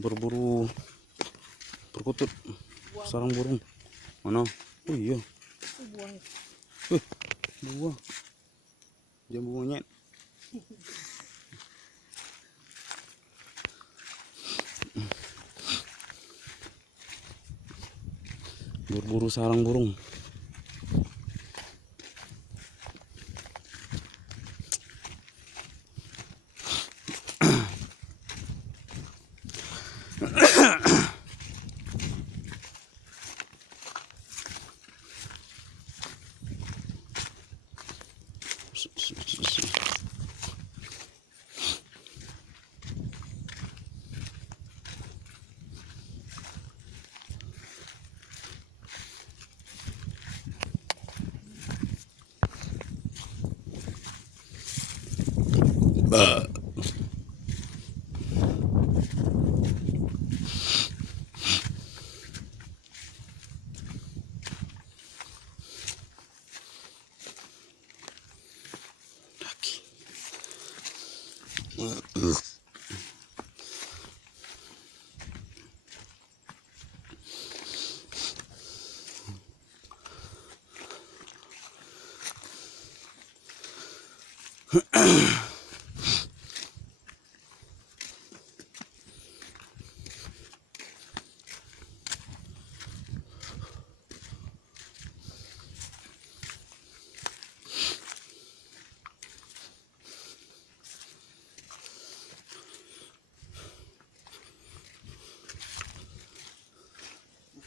berburu perkutut sarang burung. Mana? Oh iya. Buah. Jambu monyet. Berburu sarang burung. Bah.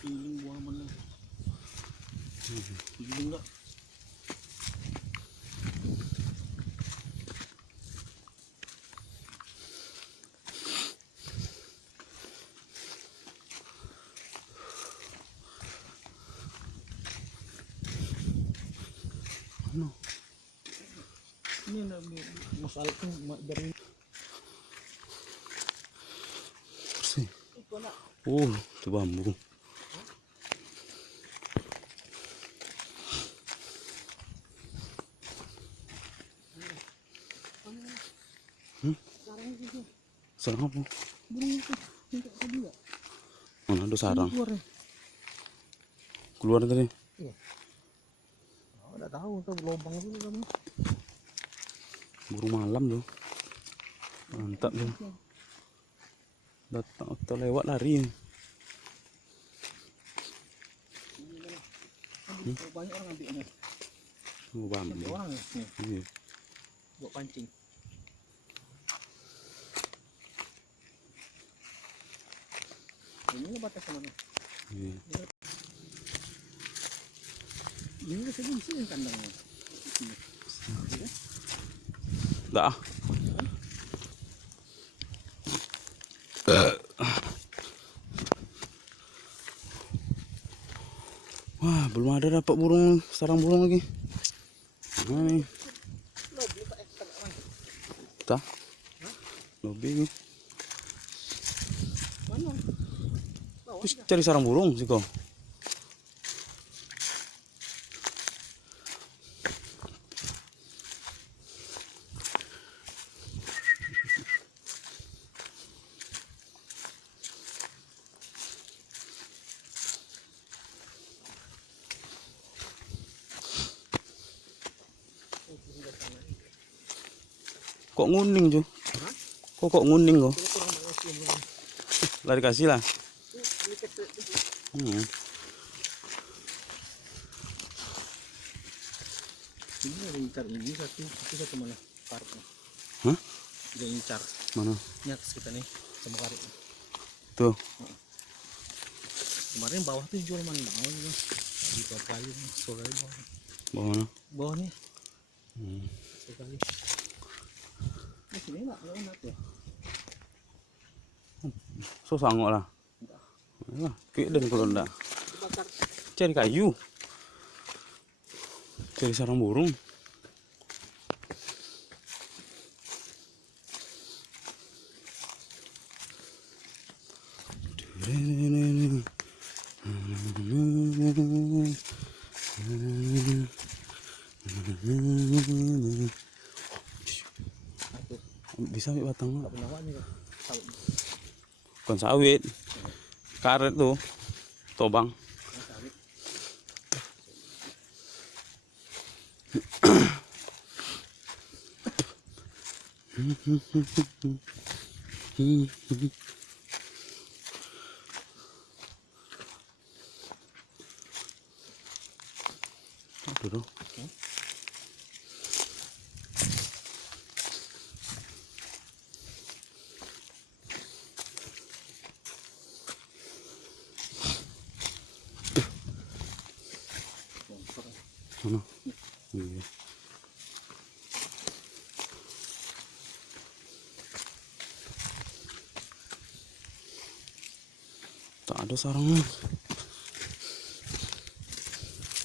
Piling buang mana? Piling enggak? Ini masalah tuh dari Bersih. Itu bambu. Sarang apa? Mana ada sarang? Keluar tadi. Iya. Oh, udah tahu tuh lubang itu kamu. Burung malam tuh. Mantap tuh. Datang atau lewat lari. Banyak orang ambilnya. Bambu. Orang ya? Iya. Buat pancing. Ini batas mana? Iya. Ini sedang sih kandangnya. Dah. Wah, belum ada dapat burung, sarang burung lagi. Mana nih? Tah? Lebih. Mana? Terus cari sarang burung sih kau. Kok nguning cu? Kok nguning kok? Lari kasih lah. Ini ada incar ini satu mana? Karetnya. Hah? Ada incar. Mana? Ini atas kita nih sama karetnya. Tuh. Kemarin bawah tuh jual mana? Di kayu sore bawah. Bawah mana? Bawahnya. Sekali. Di sini enggak enak ya. So sanggup lah. Lah, kayak dan kalau enggak. Cari kayu. Cari sarang burung. Bisa ambil batang Enggak punya awak nih. Bukan sawit. Karet tuh. Tobang. Sawit. Aduh. Mana? Iya. Tak ada sarangnya.